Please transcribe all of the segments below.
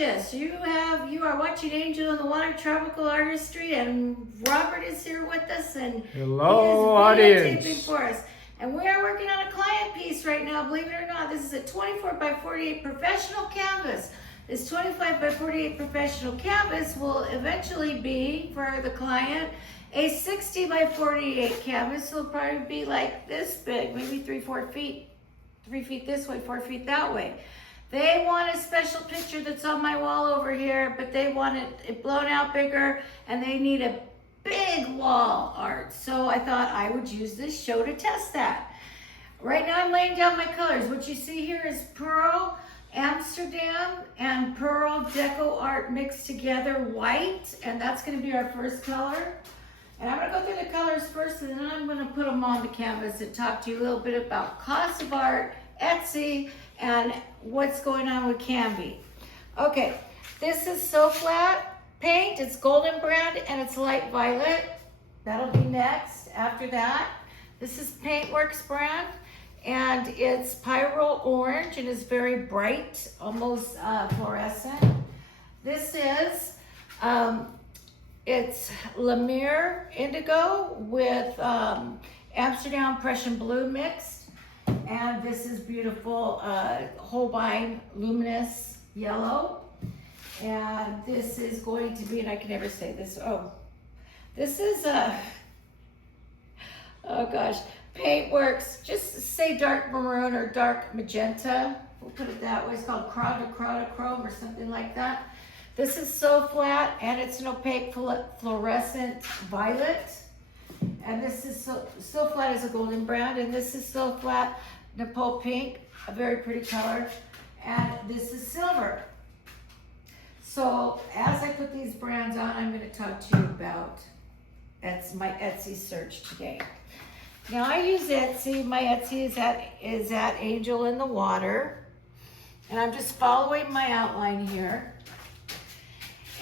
gorgeous. You are watching Angelinthewater Tropical Artistry, and Robert is here with us, and hello, he is audience. videotaping for us. And we are working on a client piece right now, believe it or not. This is a 24 by 48 professional canvas. This 25 by 48 professional canvas will eventually be, for the client, a 60 by 48 canvas. It'll probably be like this big, maybe 3 feet this way, 4 feet that way. They want a special picture that's on my wall over here, but they want it blown out bigger, and they need a big wall art. So I thought I would use this show to test that. Right now I'm laying down my colors. What you see here is Pearl Amsterdam and Pearl Deco Art mixed together, white, and that's going to be our first color. And I'm going to go through the colors first, and then I'm going to put them on the canvas and talk to you a little bit about cost of art, Etsy, and what's going on with Canvy. Okay, this is So Flat paint. It's golden brand and it's light violet. That'll be next. After that, this is Paintworks brand, and it's Pyro Orange and is very bright, almost fluorescent. This is it's Lemire Indigo with Amsterdam Prussian Blue mixed. And this is beautiful Holbein Luminous Yellow. And this is going to be, and I can never say this, this is oh gosh, Paintworks, just say dark maroon or dark magenta. We'll put it that way. It's called Chrome or something like that. This is So Flat, and it's an opaque fluorescent violet. And this is So Flat is a golden brown, and this is So Flat Nepal Pink, a very pretty color. And this is silver. So as I put these brands on, I'm going to talk to you about my Etsy search today. Now I use Etsy. My Etsy is at Angelinthewater, and I'm just following my outline here.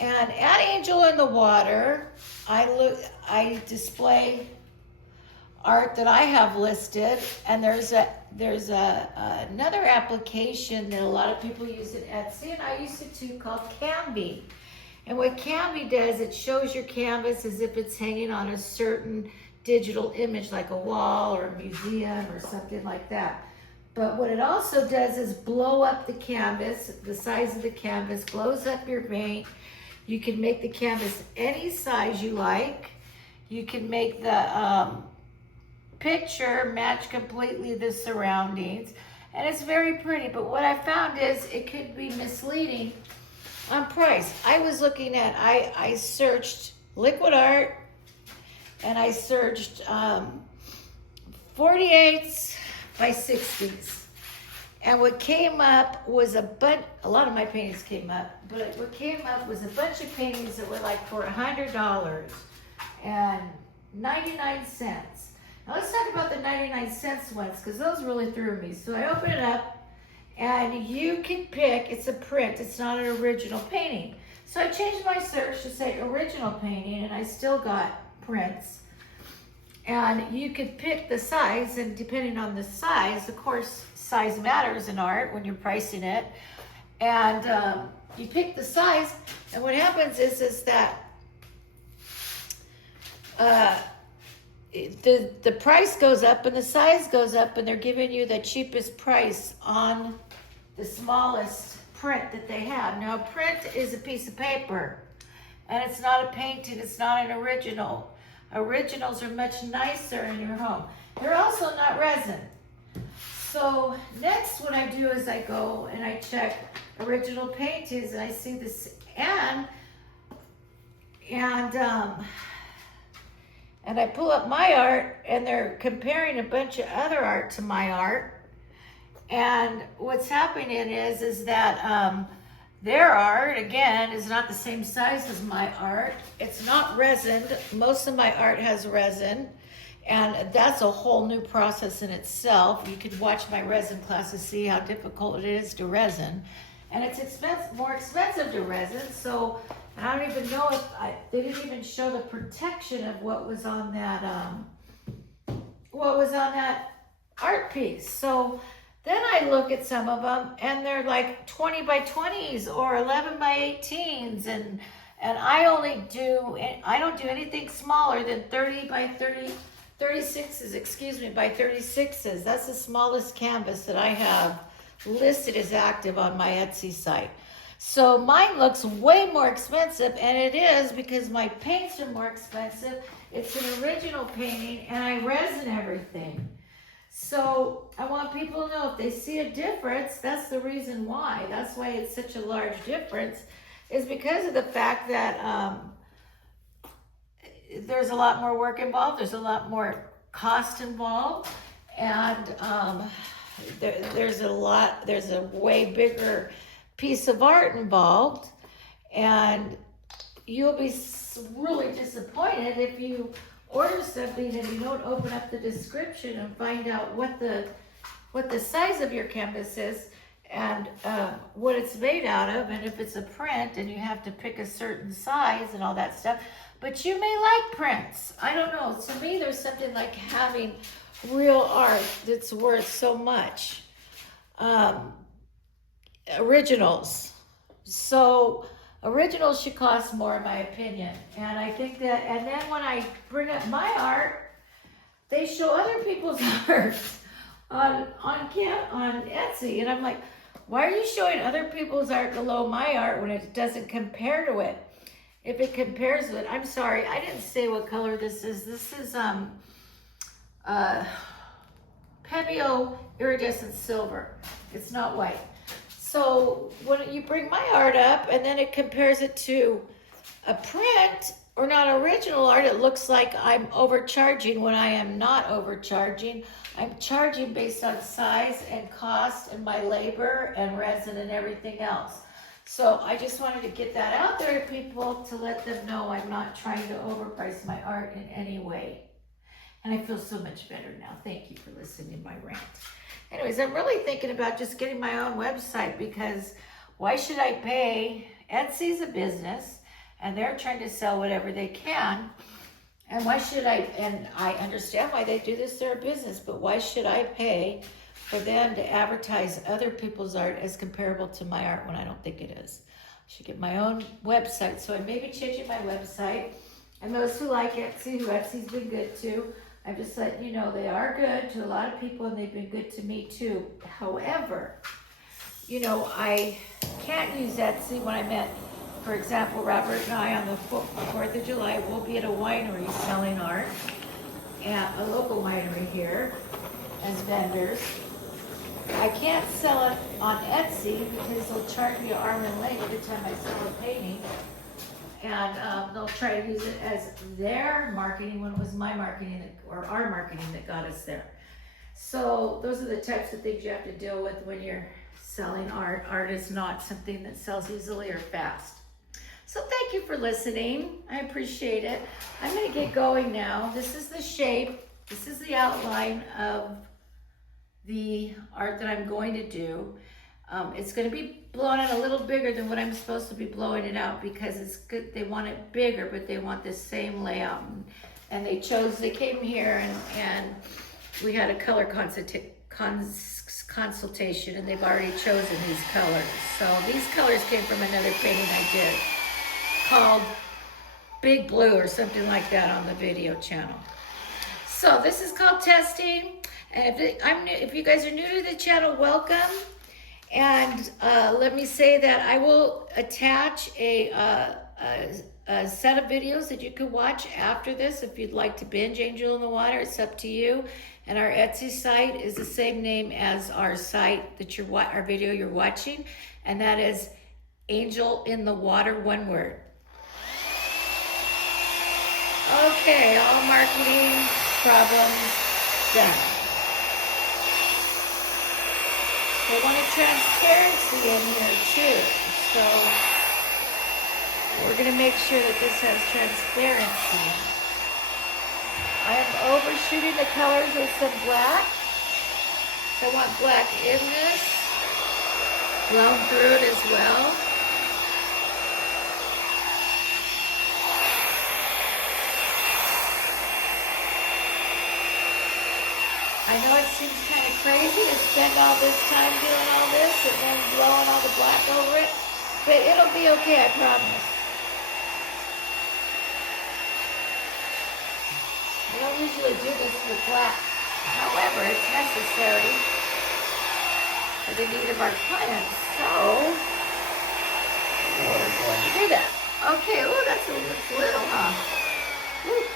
And at Angelinthewater, I display art that I have listed, and there's another application that a lot of people use at Etsy, and I use it too, called Canvy. And what Canvy does, it shows your canvas as if it's hanging on a certain digital image, like a wall or a museum or something like that. But what it also does is blow up the canvas, the size of the canvas, blows up your paint. You can make the canvas any size you like. You can make the picture match completely the surroundings, and it's very pretty. But what I found is it could be misleading on price. I was looking at, I searched liquid art, and I searched 48s by 60s. And what came up was a lot of my paintings came up, but what came up was a bunch of paintings that were like for $100 and 99 cents. Now let's talk about the 99 cents ones, because those really threw me. So I open it up, and you can pick, it's a print, it's not an original painting. So I changed my search to say original painting, and I still got prints. And you could pick the size, and depending on the size, of course, size matters in art when you're pricing it. And you pick the size, and what happens is that the price goes up and the size goes up, and they're giving you the cheapest price on the smallest print that they have. Now, a print is a piece of paper, and it's not a painting, it's not an original. Originals are much nicer in your home. They're also not resin. So next what I do is I go and I check original paintings, and I see this, and I pull up my art, and they're comparing a bunch of other art to my art. And what's happening is that their art, again, is not the same size as my art. It's not resined. Most of my art has resin, and that's a whole new process in itself. You could watch my resin class to see how difficult it is to resin. And it's more expensive to resin, so I don't even know if they didn't even show the protection of what was on that art piece. So Then I look at some of them and they're like 20 by 20s or 11 by 18s, and I don't do anything smaller than 30 by 30, 36s, excuse me, by 36s. That's the smallest canvas that I have listed as active on my Etsy site. So mine looks way more expensive, and it is because my paints are more expensive. It's an original painting and I resin everything. So I want people to know if they see a difference, that's the reason why. That's why it's such a large difference, is because of the fact that there's a lot more work involved, there's a lot more cost involved, and there's a way bigger piece of art involved, and you'll be really disappointed if you order something and you don't open up the description and find out what the size of your canvas is and what it's made out of, and if it's a print and you have to pick a certain size and all that stuff. But you may like prints. I don't know. To me, there's something like having real art that's worth so much. Originals. So originals should cost more, in my opinion. And I think that, and then when I bring up my art, they show other people's art on Etsy. And I'm like, why are you showing other people's art below my art when it doesn't compare to it? If it compares to it, I'm sorry, I didn't say what color this is. This is Pebeo Iridescent Silver. It's not white. So when you bring my art up and then it compares it to a print or not original art, it looks like I'm overcharging when I am not overcharging. I'm charging based on size and cost and my labor and resin and everything else. So I just wanted to get that out there to people to let them know I'm not trying to overprice my art in any way. And I feel so much better now. Thank you for listening to my rant. Anyways, I'm really thinking about just getting my own website, because why should I pay? Etsy's a business and they're trying to sell whatever they can. And why should I, and I understand why they do this, they're a business, but why should I pay for them to advertise other people's art as comparable to my art when I don't think it is? I should get my own website. So I may be changing my website. And those who like Etsy, who Etsy's been good to, I'm just letting you know they are good to a lot of people and they've been good to me too. However, you know, I can't use Etsy when I'm at, for example, Robert and I on the 4th of July will be at a winery selling art, and a local winery here as vendors. I can't sell it on Etsy because they'll charge me an arm and leg every time I sell a painting. And they'll try to use it as their marketing when it was my marketing or our marketing that got us there. So those are the types of things you have to deal with when you're selling art. Art is not something that sells easily or fast. So thank you for listening. I appreciate it. I'm going to get going now. This is the shape. This is the outline of the art that I'm going to do. It's going to be blown out a little bigger than what I'm supposed to be blowing it out, because it's good. They want it bigger, but they want the same layout. And they came here and we had a color consultation, and they've already chosen these colors. So these colors came from another painting I did called Big Blue or something like that on the video channel. So this is called testing. And if you guys are new to the channel, welcome. And let me say that I will attach a set of videos that you can watch after this if you'd like to binge Angel in the Water. It's up to you. And our Etsy site is the same name as our site that our video you're watching, and that is Angel in the Water, one word. Okay, all marketing problems done. They want a transparency in here too. So we're going to make sure that this has transparency. I am overshooting the colors with some black. So I want black in this, blown through it as well. I know it's seems kind of crazy to spend all this time doing all this and then blowing all the black over it. But it'll be okay, I promise. We don't usually do this with black. However, it's necessary for the need of our plants. So, we're going to do that. Okay, oh, that's a little, huh? Woo.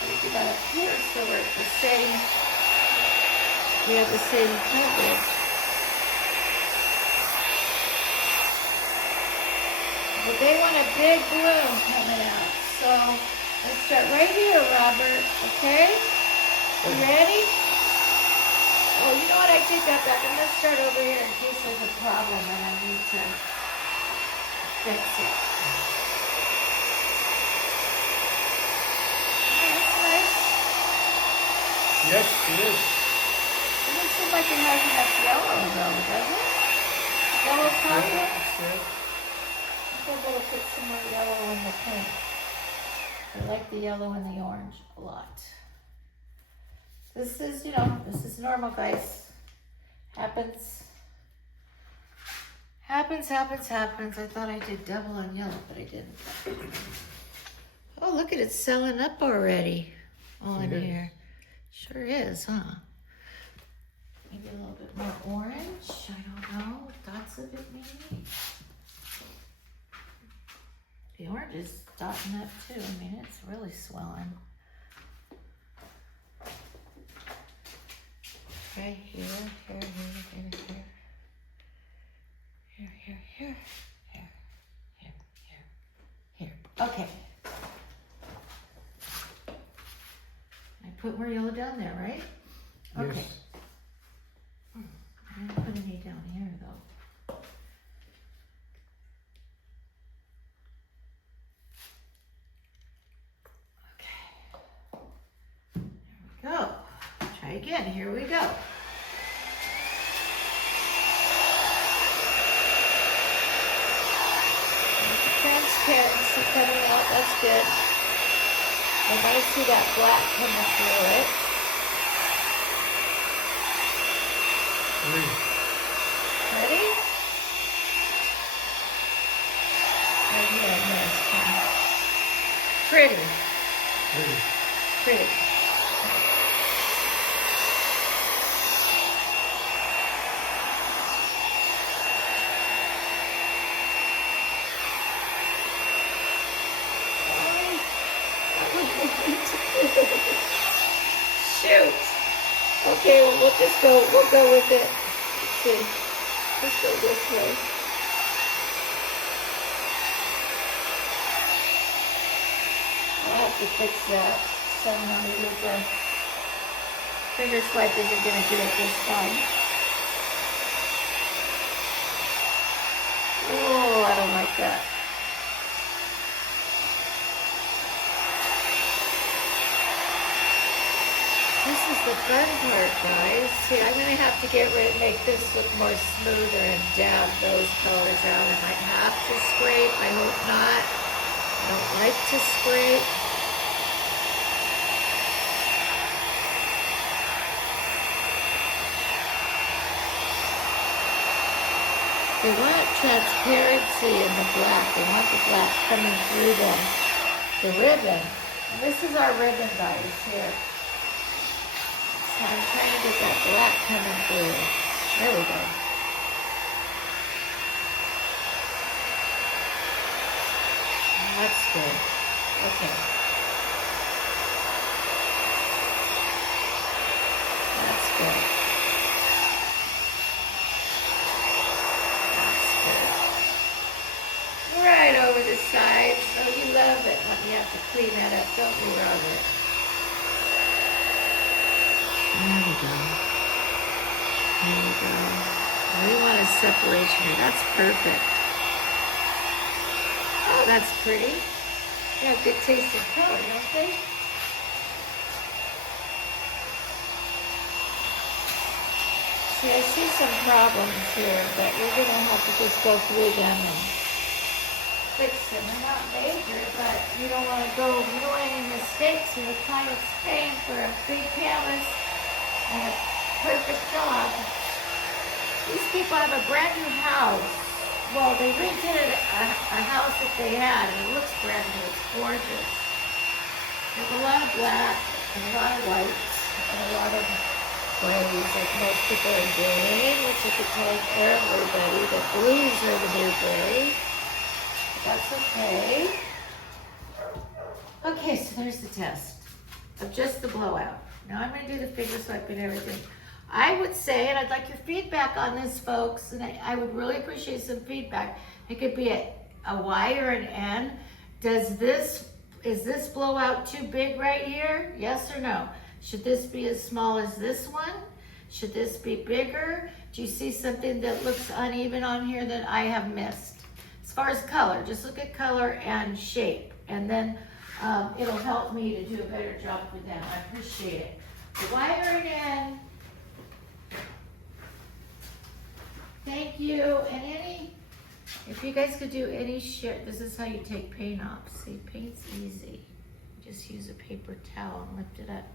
We do that up here so we're at the same, we have the same coverage. But they want a big bloom coming out. So let's start right here, Robert, okay? You ready? Oh, you know what? I take that back. I'm going to start over here in case there's a problem and I need to fix it. Yes, it is. It doesn't seem like it has enough yellow though, does it? Yellow pocket? I think I'll put some more yellow in the paint. I like the yellow and the orange a lot. This is, you know, this is normal, guys. Happens. Happens. I thought I did double on yellow, but I didn't. Oh, look at it selling up already. All in here. Sure is, huh? Maybe a little bit more orange. I don't know. Dots of it, maybe. The orange is dotting up too. I mean, it's really swelling. Right here, here. Okay. I put more yellow down there, right? Okay. Yes. I didn't put any down here though. Okay. There we go. Try again. Here we go. Transparency coming out. That's good. I might see that black coming through it. Ready? Right here, yes. Pretty. Pretty. Shoot. Okay, well, we'll go with it. Let's see. Let's go this way. I'll have to fix that somehow. Maybe the finger swipe isn't going to do it this time. Oh, I don't like that. This is the fun part, guys. See, I'm going to have to make this look more smoother and dab those colors out. I might have to scrape. I hope not. I don't like to scrape. They want transparency in the black. They want the black coming through the ribbon. And this is our ribbon, guys, here. So I'm trying to get that black coming through. There we go. That's good. Okay. That's good. Right over the sides. Oh, you love it when you have to clean that up, don't you, Robert? There we go. There we go. We want a separation here. That's perfect. Oh, that's pretty. They have good taste in color, don't they? See, I see some problems here, but we're going to have to just go through them and fix them. They're not major, but you don't want to you don't want any mistakes in the client's paying for a big canvas and a perfect job. These people have a brand new house. Well, they redid a house that they had, and it looks brand new. It's gorgeous. There's a lot of black, and a lot of whites, and a lot of grays, like most people are doing, which I could tell everybody that blues are the new gray. That's okay. Okay, so there's the test of just the blowout. Now I'm going to do the finger swipe and everything. I would say, and I'd like your feedback on this, folks, and I would really appreciate some feedback. It could be a Y or an N. Is this blowout too big right here? Yes or no? Should this be as small as this one? Should this be bigger? Do you see something that looks uneven on here that I have missed? As far as color, just look at color and shape, and then it'll help me to do a better job for them. I appreciate it. The Y or an N. Thank you. And if you guys could do any share, this is how you take paint off. See, paint's easy. Just use a paper towel and lift it up.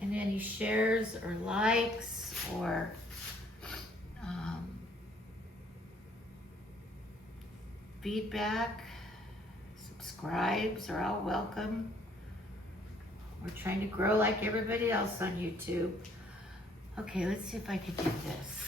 And any shares or likes or feedback, subscribes are all welcome. We're trying to grow like everybody else on YouTube. Okay, let's see if I can do this.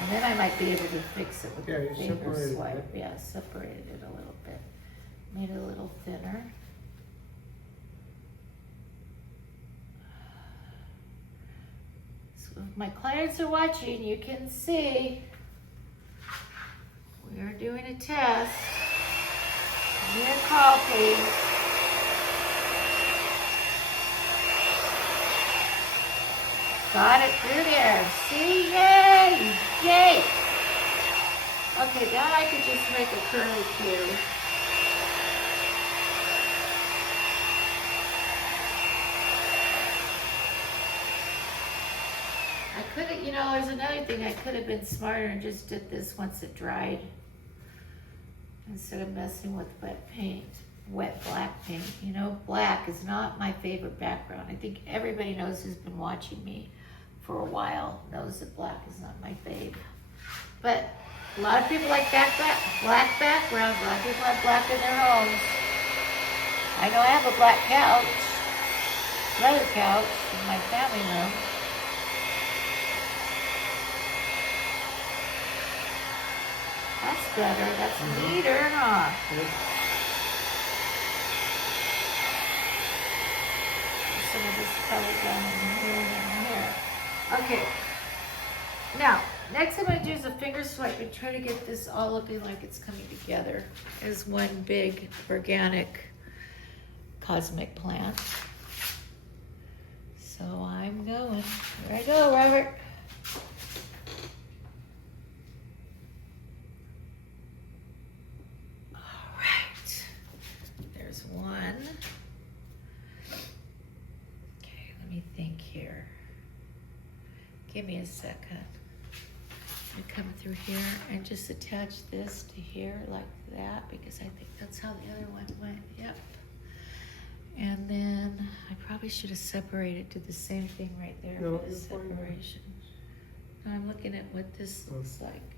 And then I might be able to fix it with the finger swipe. Yeah, separated it a little bit. Made it a little thinner. So if my clients are watching, you can see we are doing a test. Give me a call, please. Got it through there. See? Yay! Yay! Okay, now I could just make a curly Q. I could have, there's another thing. I could have been smarter and just did this once it dried instead of messing with wet black paint. Black is not my favorite background. I think everybody knows who's been watching me for a while knows that black is not my fave. But a lot of people like black backgrounds. A lot of people have black in their homes. I know I have a black couch, leather couch in my family room. That's better. That's neater, huh? Some of this color down in here and here. Okay. Now, next I'm going to do is a finger swipe and try to get this all looking like it's coming together as one big organic cosmic plant. So I'm going. Here I go, Robert. One. Okay, let me think here. Give me a second. I come through here and just attach this to here like that because I think that's how the other one went. Yep. And then I probably should have separated to the same thing right there for the separation. Now I'm looking at what this looks like.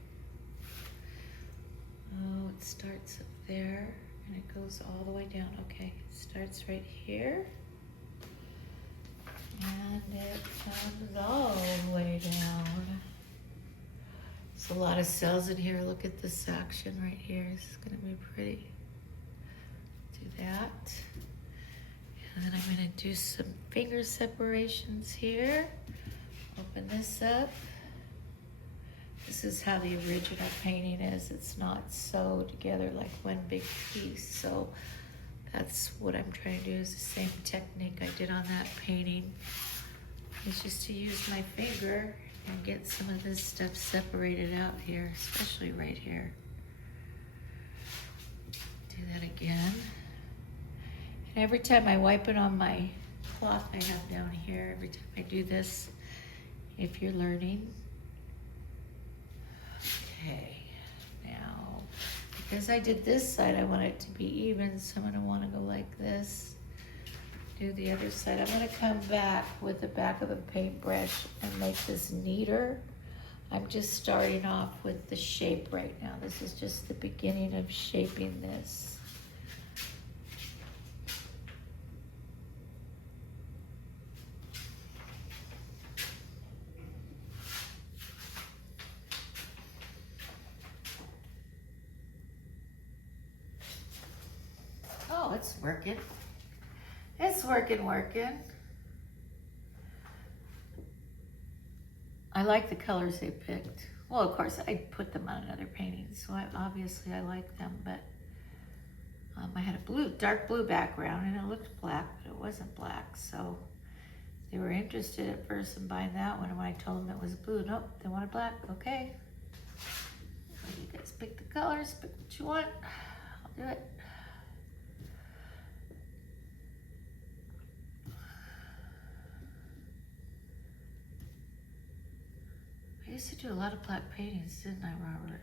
Oh, it starts up there. And it goes all the way down. Okay, it starts right here. And it comes all the way down. There's a lot of cells in here. Look at this section right here. This is going to be pretty. Do that. And then I'm going to do some finger separations here. Open this up. This is how the original painting is. It's not sewed together like one big piece. So that's what I'm trying to do is the same technique I did on that painting. It's just to use my finger and get some of this stuff separated out here, especially right here. Do that again. And every time I wipe it on my cloth I have down here, every time I do this, if you're learning. Okay, now, because I did this side, I want it to be even, so I'm gonna wanna go like this. Do the other side. I'm gonna come back with the back of the paintbrush and make this neater. I'm just starting off with the shape right now. This is just the beginning of shaping this. Oh, it's working. It's working. I like the colors they picked. Well, of course, I put them on another painting, so obviously I like them, but I had a dark blue background, and it looked black, but it wasn't black, so they were interested at first in buying that one, and when I told them it was blue, nope, they wanted black. Okay. So you guys pick the colors, pick what you want. I'll do it. I used to do a lot of black paintings, didn't I, Robert?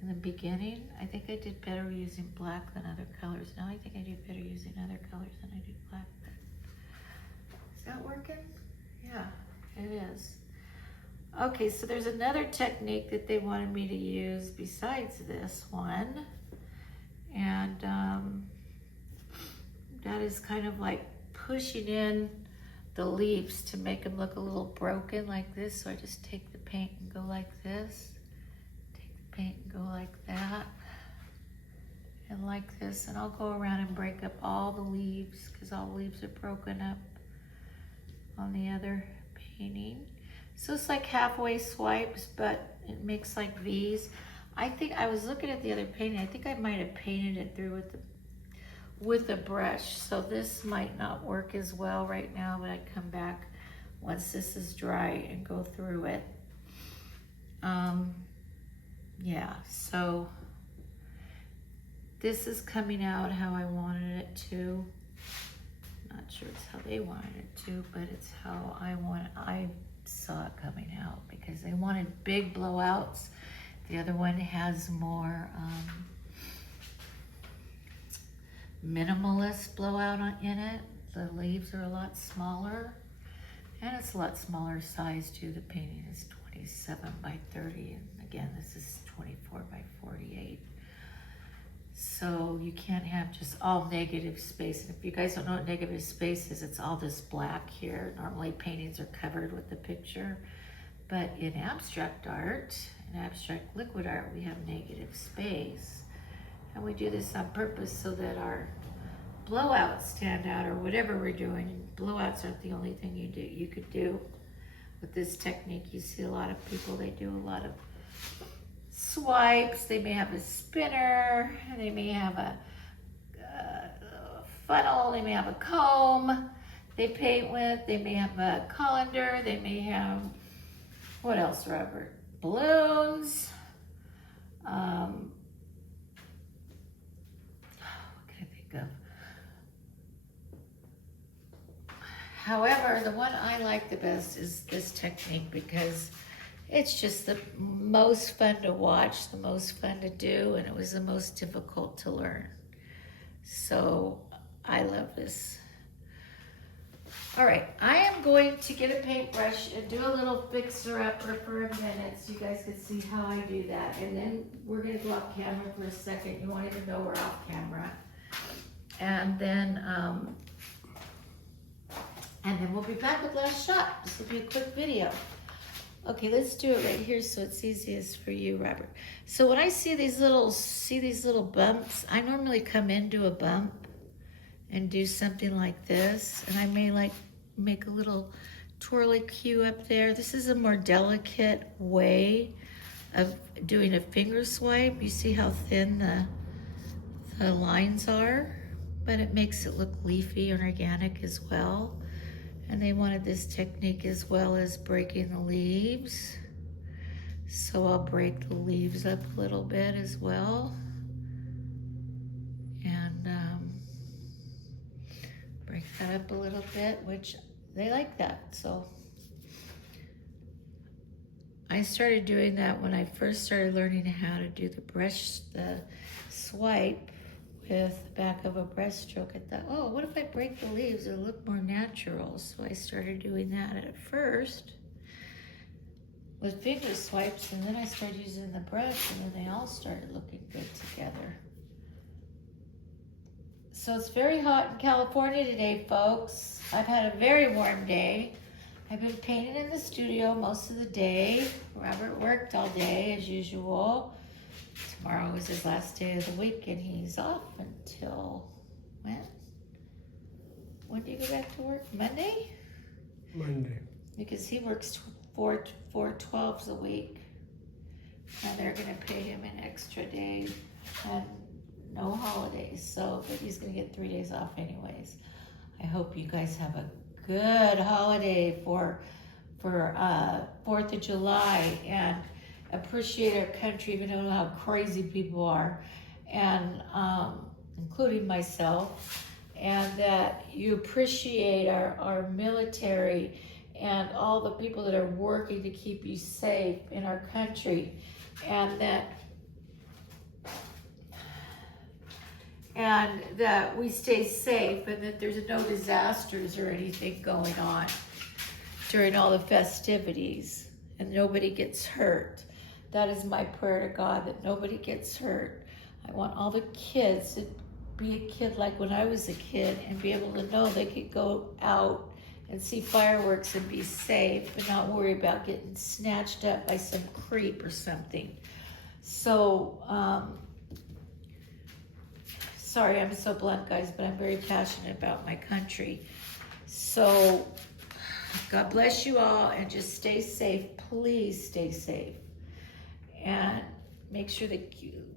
In the beginning, I think I did better using black than other colors. Now I think I do better using other colors than I do black. Is that working? Yeah, it is. Okay, so there's another technique that they wanted me to use besides this one. And that is kind of like pushing in the leaves to make them look a little broken like this. So I just take the paint and go like this, take the paint and go like that, and like this, and I'll go around and break up all the leaves because all the leaves are broken up on the other painting. So it's like halfway swipes, but it makes like V's. I think I was looking at the other painting, I think I might have painted it through with a brush, so this might not work as well right now, but I come back once this is dry and go through it. Yeah, so this is coming out how I wanted it to. Not sure it's how they wanted it to, but it's how I saw it coming out, because they wanted big blowouts. The other one has more minimalist blowout in it. The leaves are a lot smaller, and it's a lot smaller size too. The painting is 27 by 30, and again, this is 24 by 48. So you can't have just all negative space. And if you guys don't know what negative space is, it's all this black here. Normally paintings are covered with the picture, but in abstract art, in abstract liquid art, we have negative space. And we do this on purpose so that our blowouts stand out, or whatever we're doing. Blowouts aren't the only thing you could do with this technique. You see a lot of people, they do a lot of swipes. They may have a spinner, they may have a funnel, they may have a comb they paint with, they may have a colander, they may have, what else, Robert? Balloons. However, the one I like the best is this technique, because it's just the most fun to watch, the most fun to do, and it was the most difficult to learn. So I love this. All right, I am going to get a paintbrush and do a little fixer-upper for a minute so you guys can see how I do that. And then we're gonna go off camera for a second. You wanted to know we're off camera. And then we'll be back with last shot. This will be a quick video. Okay, let's do it right here so it's easiest for you, Robert. So when I see these little bumps, I normally come into a bump and do something like this, and I may like make a little twirly cue up there. This is a more delicate way of doing a finger swipe. You see how thin the lines are, but it makes it look leafy and organic as well. And they wanted this technique as well as breaking the leaves. So I'll break the leaves up a little bit as well. cut up a little bit, which they like that. So I started doing that when I first started learning how to do the swipe with the back of a brush stroke. I thought, oh, what if I break the leaves? It'll look more natural. So I started doing that at first with finger swipes, and then I started using the brush, and then they all started looking good together. So it's very hot in California today, folks. I've had a very warm day. I've been painting in the studio most of the day. Robert worked all day as usual. Tomorrow is his last day of the week, and he's off until when? When do you go back to work? Monday? Monday. Because he works four 12s a week, and they're going to pay him an extra day and no holidays. So, but he's going to get 3 days off anyways. I hope you guys have a good holiday for 4th of July, and appreciate our country, even though how crazy people are, and including myself, and that you appreciate our military and all the people that are working to keep you safe in our country, and that we stay safe, and that there's no disasters or anything going on during all the festivities, and nobody gets hurt. That is my prayer to God, that nobody gets hurt. I want all the kids to be a kid like when I was a kid, and be able to know they could go out and see fireworks and be safe and not worry about getting snatched up by some creep or something. So, sorry I'm so blunt, guys, but I'm very passionate about my country. So, God bless you all, and just stay safe. Please stay safe. And make sure that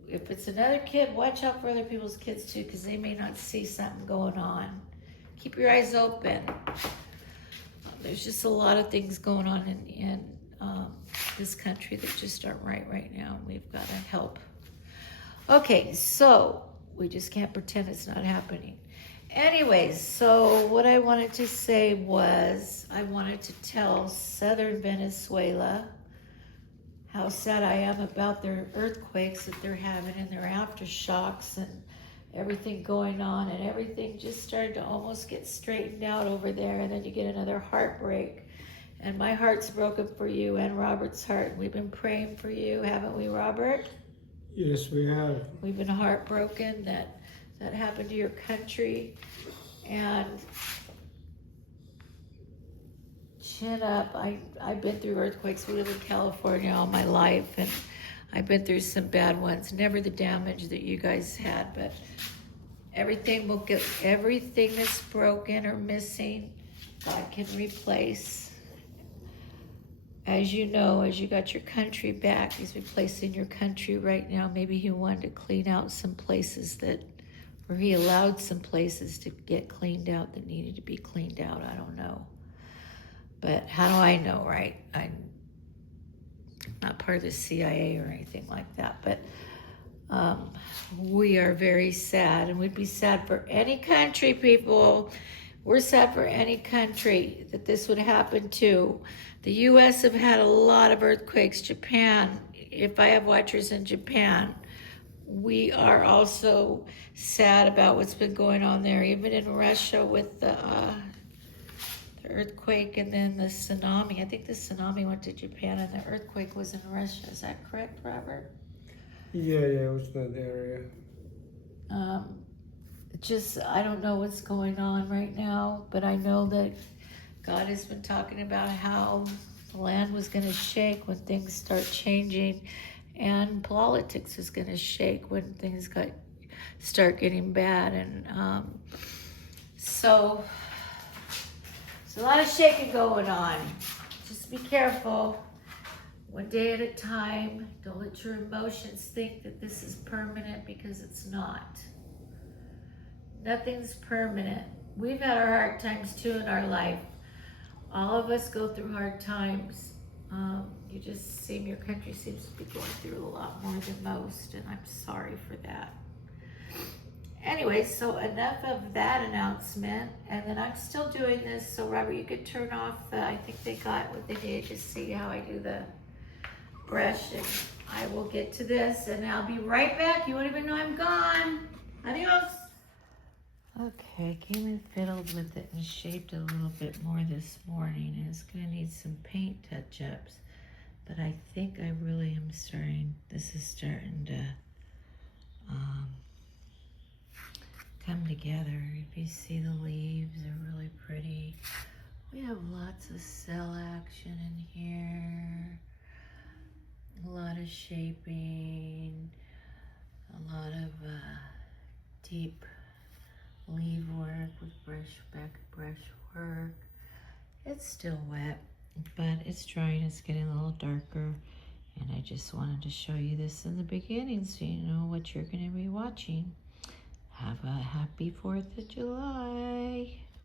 if it's another kid, watch out for other people's kids too, because they may not see something going on. Keep your eyes open. There's just a lot of things going on in this country that just aren't right now. We've got to help. Okay, so we just can't pretend it's not happening. Anyways, so what I wanted to say was I wanted to tell southern Venezuela how sad I am about their earthquakes that they're having and their aftershocks and everything going on, and everything just started to almost get straightened out over there, and then you get another heartbreak. And my heart's broken for you, and Robert's heart. We've been praying for you, haven't we, Robert? Yes, we have. We've been heartbroken that happened to your country. And chin up. I've been through earthquakes. We live in California all my life, and I've been through some bad ones. Never the damage that you guys had, but everything that's broken or missing, God can replace. As you know, as you got your country back, He's replacing your country right now. Maybe He wanted to clean out some places or He allowed some places to get cleaned out that needed to be cleaned out. I don't know. But how do I know, right? I'm not part of the CIA or anything like that. But we are very sad, and we'd be sad for any country, people. We're sad for any country that this would happen to. The U.S. have had a lot of earthquakes. Japan, if I have watchers in Japan, we are also sad about what's been going on there. Even in Russia with the earthquake and then the tsunami. I think the tsunami went to Japan and the earthquake was in Russia. Is that correct, Robert? Yeah, it was in that area. I don't know what's going on right now, but I know that God has been talking about how the land was going to shake when things start changing, and politics is going to shake when things start getting bad. And so there's a lot of shaking going on. Just be careful. One day at a time. Don't let your emotions think that this is permanent, because it's not. Nothing's permanent. We've had our hard times too in our life. All of us go through hard times. Your country seems to be going through a lot more than most, and I'm sorry for that. Anyway, so enough of that announcement, and then I'm still doing this, so Robert, you could turn off the, I think they got what they did, just see how I do the brush, and I will get to this, and I'll be right back. You won't even know I'm gone. Adios. Okay, came and fiddled with it and shaped a little bit more this morning, and it's gonna need some paint touch-ups, but I think I really am this is starting to come together. If you see, the leaves are really pretty. We have lots of cell action in here, a lot of shaping, a lot of deep leaf work with brush work. It's still wet, but it's drying. It's getting a little darker, and I just wanted to show you this in the beginning so you know what you're going to be watching. Have a happy 4th of July.